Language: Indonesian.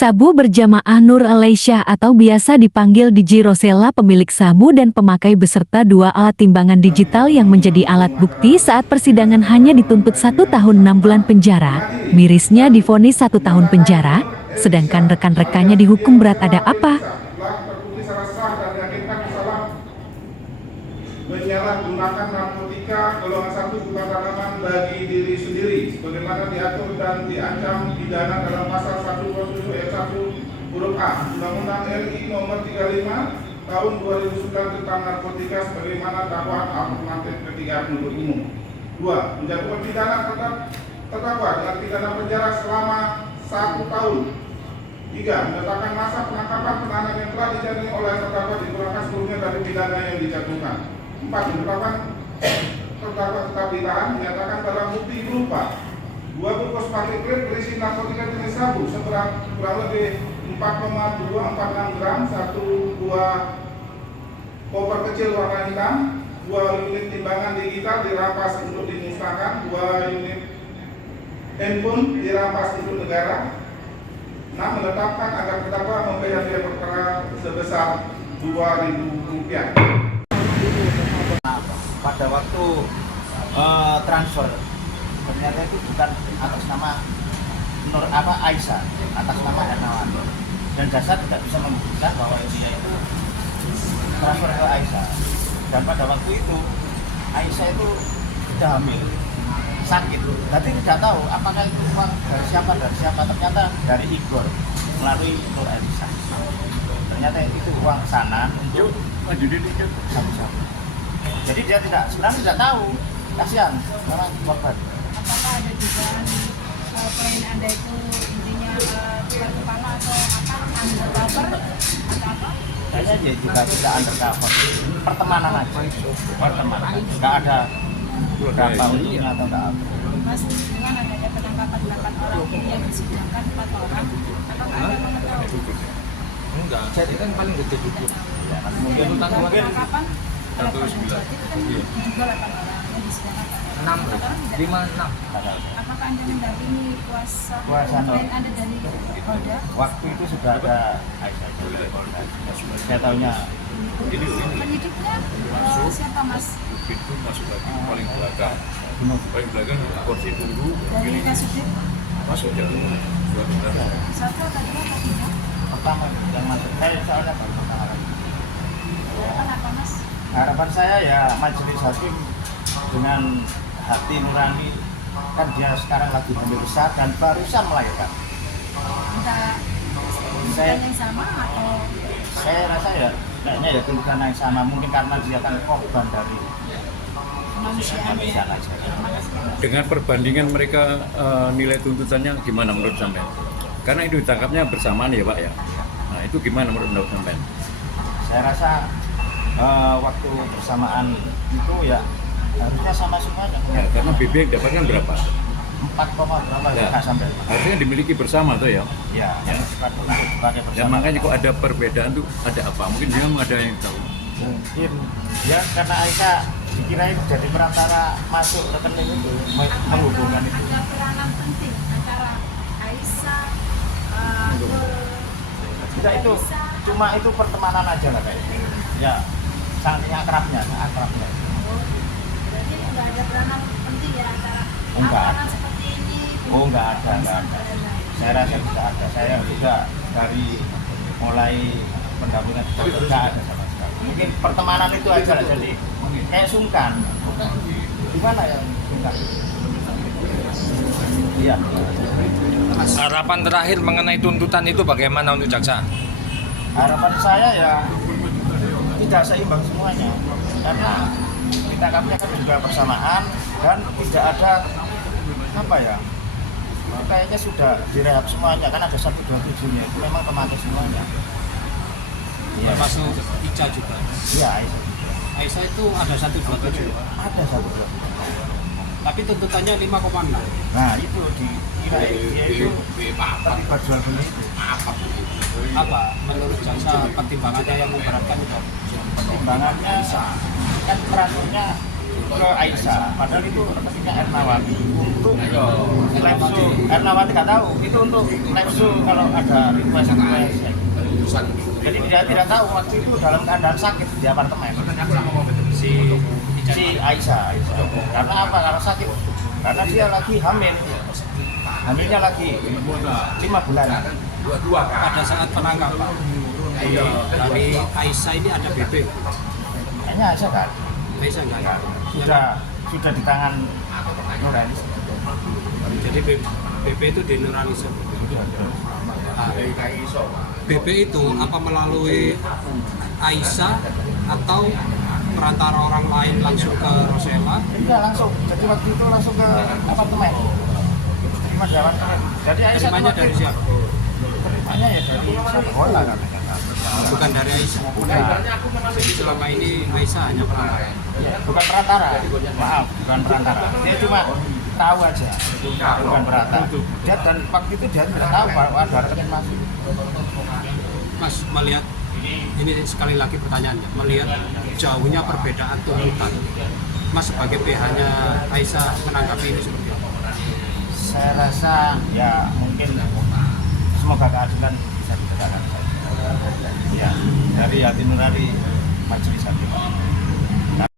Sabu berjamaah Nur Alaisyah atau biasa dipanggil DJ Rosella pemilik sabu dan pemakai beserta dua alat timbangan digital yang menjadi alat bukti saat persidangan hanya dituntut 1 tahun 6 bulan penjara, mirisnya divonis 1 tahun penjara, sedangkan rekan-rekannya dihukum berat. Ada apa? Menyalahgunakan narkotika golongan 1 bukan tanaman bagi diri sendiri sebagaimana diatur dan diancam pidana dalam pasal 127 ayat 1 huruf A Undang-Undang RI nomor 35 tahun 2009 tentang narkotika sebagaimana dakwaan alternatif ketiga penuntut umum. 2. Menjatuhkan pidana terdakwa dengan pidana penjara selama 1 tahun. 3. Menetapkan masa penangkapan penahanan yang telah dijalani oleh terdakwa dikurangkan seluruhnya dari pidana yang dijatuhkan. 4. Menetapkan terdakwa tetap ditahan menyatakan barang bukti berupa 2 bungkus plastik berisi narkotika jenis sabu seberat kurang lebih 4,246 gram, 1 buah koper kecil warna hitam, 2 unit timbangan digital dirampas untuk dimusnahkan, 2 unit handphone dirampas untuk negara. 6. Menetapkan agar terdakwa membayar biaya perkara sebesar Rp2.000. Pada waktu transfer ternyata itu bukan atas nama Aisyah, atas nama Hernawan, dan jasa tidak bisa membuktikan bahwa dia itu transfer ke Aisyah. Dan pada waktu itu Aisyah itu sudah hamil, sakit, tapi tidak tahu apakah itu uang dari siapa, ternyata dari Igor melalui Nur Aisyah. Ternyata itu uang sana untuk sabu-sabu. Jadi dia sebenarnya tidak tahu, kasihan orang korban. Apakah ada dugaan klien Anda itu intinya tukar kepala atau apa, undercover atau apa? Kayaknya dia juga tidak undercover, pertemanan aja, pertemanan, nggak ada berapa untungnya atau nggak apa. Mas, dengan adanya penangkapan 8 orang yang disidangkan 4 orang, apakah Anda mengetahui? Enggak, jadi kan paling gede jujur. Ya, mungkin Penangkapan 109. itu kan juga 8 orang yang disidangkan 6, 5, 6. Apakah Anda mendampingi kuasa Nur. klien Anda dari Polda? Waktu itu sudah ada Aisyah. Saya tahunya Penyidiknya siapa Mas? Pintu masuk lagi paling belakang. Paling belakang kursi tunggu. Dari Kasudin? Masuk jalan. Sudah. Satu atau 2 atau 3? pertama yang masuk. Saya soalnya baru pertama kali. Harapan apa Mas? Harapan saya ya majelis hakim dengan hati nurani, kan dia sekarang lagi hamil besar dan barusan melahirkan. Minta tuntutan yang sama atau Saya rasa ya kayaknya ya tuntutan yang sama, mungkin karena dia kan korban dari kemanusiaan ya? kemanusiaan aja. Dengan perbandingan mereka nilai tuntutannya gimana menurut sampean? Karena itu ditangkapnya bersamaan ya Pak ya. Nah itu gimana menurut sampean? Saya rasa waktu bersamaan itu ya harusnya sama semuanya. Ya, karena BB yang dapatkan berapa? 4, berapa ya? Ya. Nggak sampai. Harusnya dimiliki bersama tuh ya. Ya, yang dipakai bersama. Dan makanya kok ada perbedaan tuh ada apa? Mungkin dia ada yang tahu. Mungkin ya karena Aisyah dikirain jadi perantara masuk rekening itu menghubungkan itu. Ada peranan penting antara Aisyah, Tidak itu cuma itu pertemanan aja lah kayak gitu. Ya saking akrabnya. Berarti nggak ada peranan penting ya antara Enggak. peranan seperti ini? Oh enggak ada. Saya rasa tidak ada. Saya juga dari mulai pendampingan tidak ada sama sekali. Mungkin pertemanan itu aja lah, jadi kayak sungkan. Gimana ya sungkan? Iya. Harapan terakhir mengenai tuntutan itu bagaimana untuk jaksa? Harapan saya ya tidak seimbang semuanya, karena ditangkapnya kan juga bersamaan dan tidak ada apa ya, kayaknya sudah direhab semuanya, kan ada 127-nya itu memang kemati semuanya. Iya. Termasuk Ica juga. Iya, Aisyah. Aisyah itu ada 127. Ada 127. Tapi tuntutannya 5,6. Nah itu dikira dia itu terlibat jual beli itu. Apa menurut jaksa pertimbangannya yang memberatkan itu? Pertimbangannya kan perannya ke Aisyah, padahal itu rekeningnya Ernawati untuk live show. Ernawati nggak tahu itu untuk live show kalau ada request. Jadi dia tidak tahu waktu itu dalam keadaan sakit di apartemen si Aisyah. Karena apa? Karena sakit. Karena dia lagi hamil. Hamilnya lagi 5 bulan. Pada saat penangkapan dari Aisyah ini ada BP. Kayaknya Aisyah kan Aisyah enggak ada. sudah di tangan Nurani. Jadi BP itu di Nurani. Nah, BP itu apa melalui Aisyah atau perantara orang lain langsung ke Rosella? Iya langsung. Jadi waktu itu langsung ke apartemen. Terima di apartemen. Jadi Aisyah Terimanya dari siapa? Terimanya ya dari sekolah kan. Bukan dari Aisyah. Jadi selama ini Aisyah hanya perantara. Bukan perantara. Maaf, bukan perantara. Dia cuma tahu aja. Bukan perantara. Dia dan waktu itu dia tidak tahu bahwa ada rekening masuk. Mas melihat ini sekali lagi pertanyaannya, melihat jauhnya perbedaan tuntutan, Mas sebagai pihaknya Aisyah menanggapi ini seperti apa? Saya rasa ya mungkin semoga keadilan bisa ditegakkan. Ya, dari hati nurani majelis hakim.